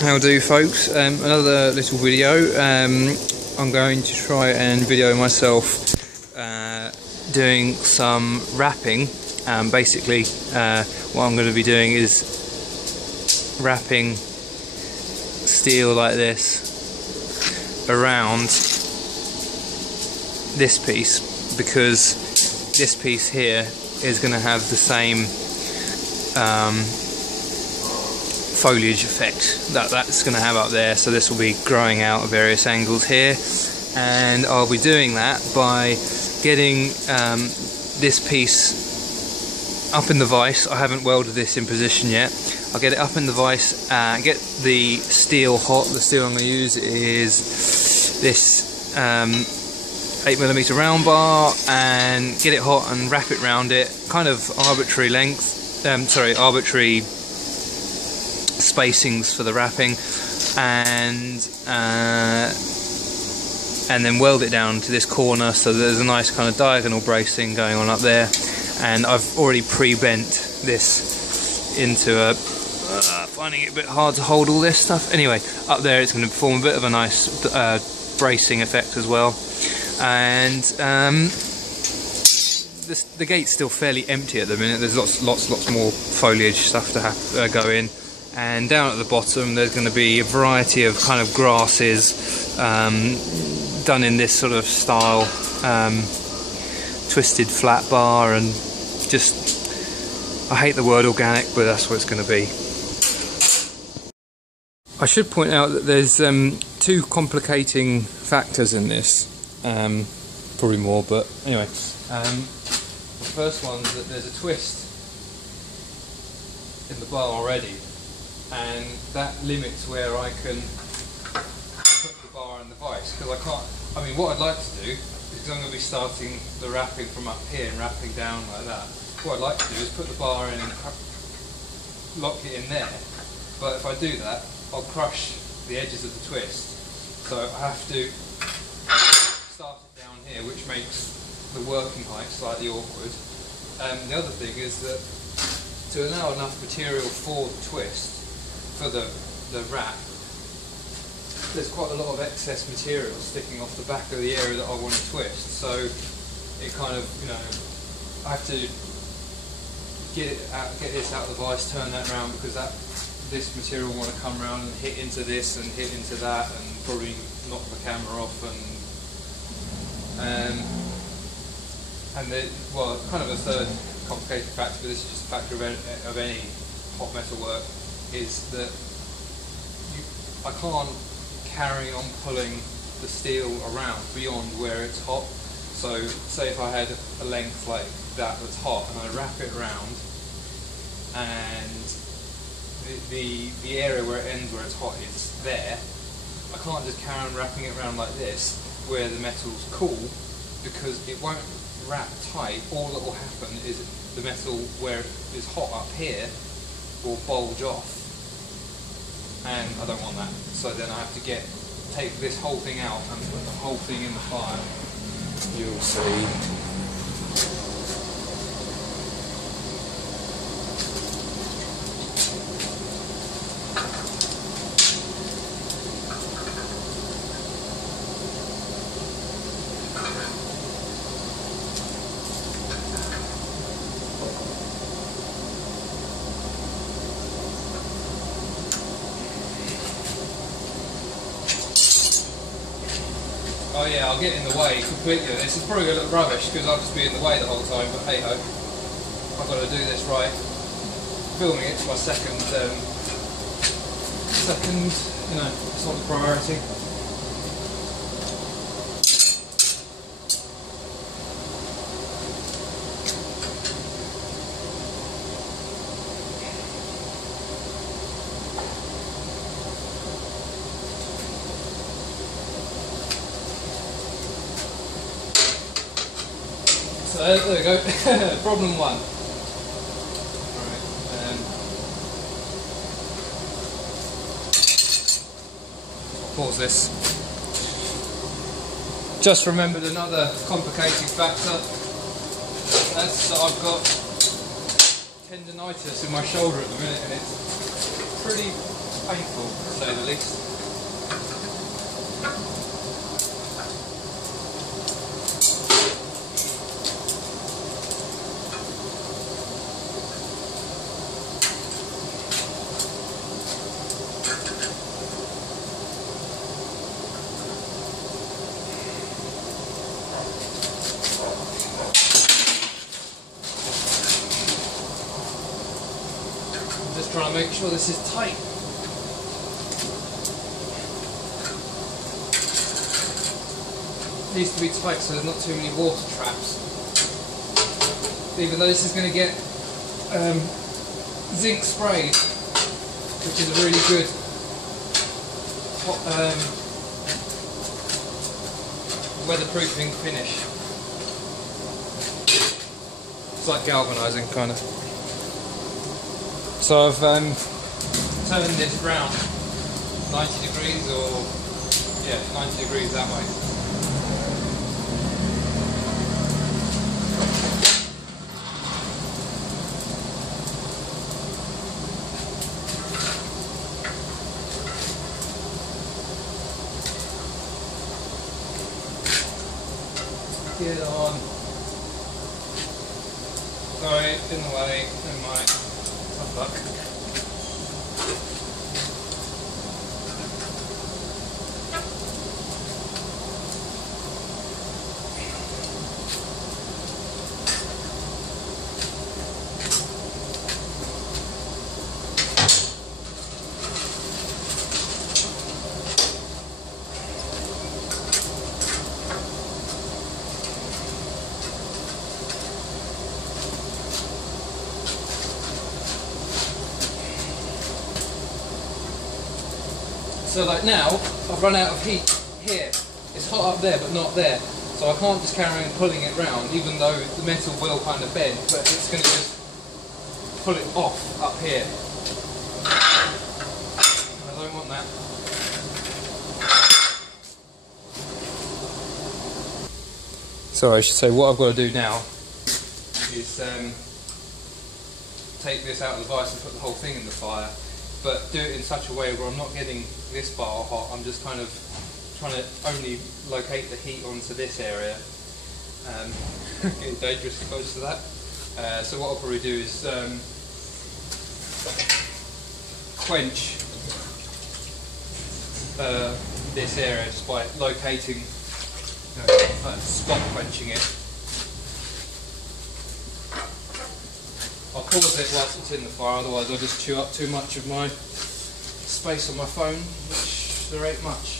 How do, folks? Another little video. I'm going to try and video myself doing some wrapping. Basically, what I'm going to be doing is wrapping steel like this around this piece, because this piece here is going to have the same foliage effect that's going to have up there. So this will be growing out at various angles here, and I'll be doing that by getting this piece up in the vise. I haven't welded this in position yet. I'll get it up in the vise, get the steel hot. The steel I'm going to use is this 8mm round bar, and get it hot and wrap it round it, kind of arbitrary length, arbitrary spacings for the wrapping, and then weld it down to this corner so there's a nice kind of diagonal bracing going on up there. And I've already pre-bent this into a finding it a bit hard to hold all this stuff. Anyway, up there it's going to form a bit of a nice bracing effect as well. And the gate's still fairly empty at the minute. There's lots more foliage stuff to go in. And down at the bottom there's going to be a variety of kind of grasses done in this sort of style, twisted flat bar, and just, I hate the word organic, but that's what it's going to be. I should point out that there's two complicating factors in this, probably more, but anyway. The first one is that there's a twist in the bar already, and that limits where I can put the bar in the vise, because I can't, I mean, what I'd like to do, because I'm going to be starting the wrapping from up here and wrapping down like that, what I'd like to do is put the bar in and lock it in there, but if I do that, I'll crush the edges of the twist, so I have to start it down here, which makes the working height slightly awkward. The other thing is that to allow enough material for the twist, for the wrap, there's quite a lot of excess material sticking off the back of the area that I want to twist, so it kind of, you know, I have to get this out of the vise, turn that round, because this material will want to come round and hit into this and hit into that, and probably knock the camera off, and well, kind of a third complicated factor, but this is just a factor of any hot metal work, is that I can't carry on pulling the steel around beyond where it's hot. So say if I had a length like that that's hot, and I wrap it around, and the area where it ends where it's hot is there, I can't just carry on wrapping it around like this where the metal's cool, because it won't wrap tight. All that will happen is the metal where it is hot up here will bulge off, and I don't want that. So then I have to take this whole thing out and put the whole thing in the fire. You'll see. Oh yeah, I'll get in the way completely. This is probably going to look rubbish because I'll just be in the way the whole time, but hey ho, I've got to do this right. Filming it's my second, you know, it's not the priority. So there we go. Problem one. Alright, pause this. Just remembered another complicating factor. That's I've got tendinitis in my shoulder at the minute, and it's pretty painful, to say the least. Just trying to make sure this is tight. It needs to be tight so there's not too many water traps. Even though this is going to get zinc sprayed, which is a really good weatherproofing finish. It's like galvanising kind of. So I've turned this round 90 degrees, or yeah, 90 degrees that way. Get on. Sorry, in the way, never mind. Fuck. So like now, I've run out of heat here. It's hot up there but not there. So I can't just carry on pulling it round, even though the metal will kind of bend, but it's going to just pull it off up here. I don't want that. So I should say what I've got to do now is take this out of the vise and put the whole thing in the fire, but do it in such a way where I'm not getting this bar hot. I'm just kind of trying to only locate the heat onto this area. Getting dangerously close to that. So what I'll probably do is quench this area just by locating, spot quenching it. I'll pause it whilst it's in the fire, otherwise I'll just chew up too much of my space on my phone, which there ain't much.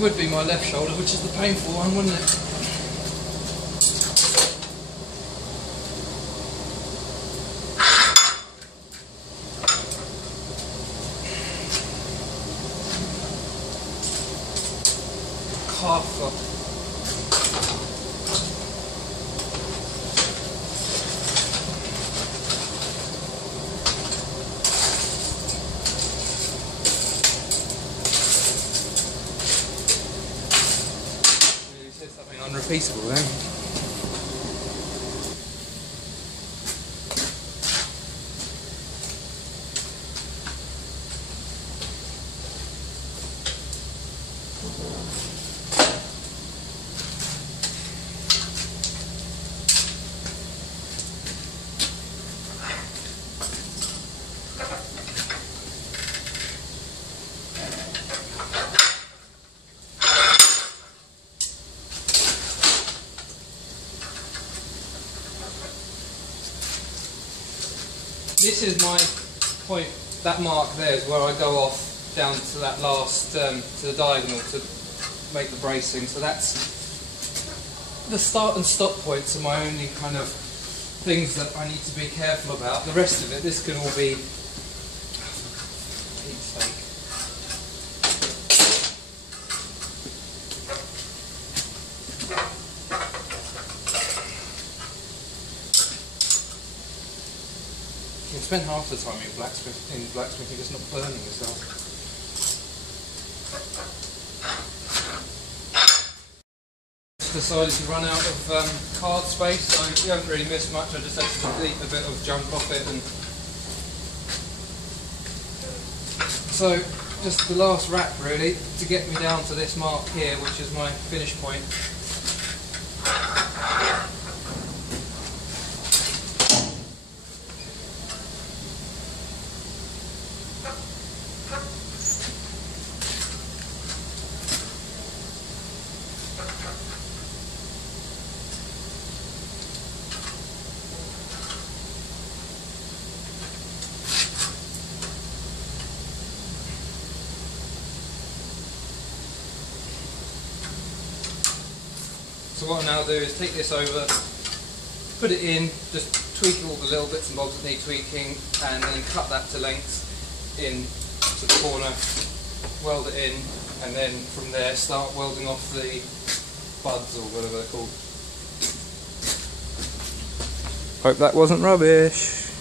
Would be my left shoulder, which is the painful one, wouldn't it? Calf. repeatable then. This is my point, that mark there is where I go off down to that last, to the diagonal to make the bracing. So that's the start and stop points are my only kind of things that I need to be careful about. The rest of it, this can all be, for Pete's sake. You can spend half the time in blacksmithing just not burning yourself. Decided to run out of card space, so you haven't really missed much. I just had to delete a bit of junk off it, and so just the last wrap really to get me down to this mark here, which is my finish point. So what I'll now do is take this over, put it in, just tweak all the little bits and bobs that need tweaking, and then cut that to length in to the corner, weld it in, and then from there start welding off the buds or whatever they're called. Hope that wasn't rubbish.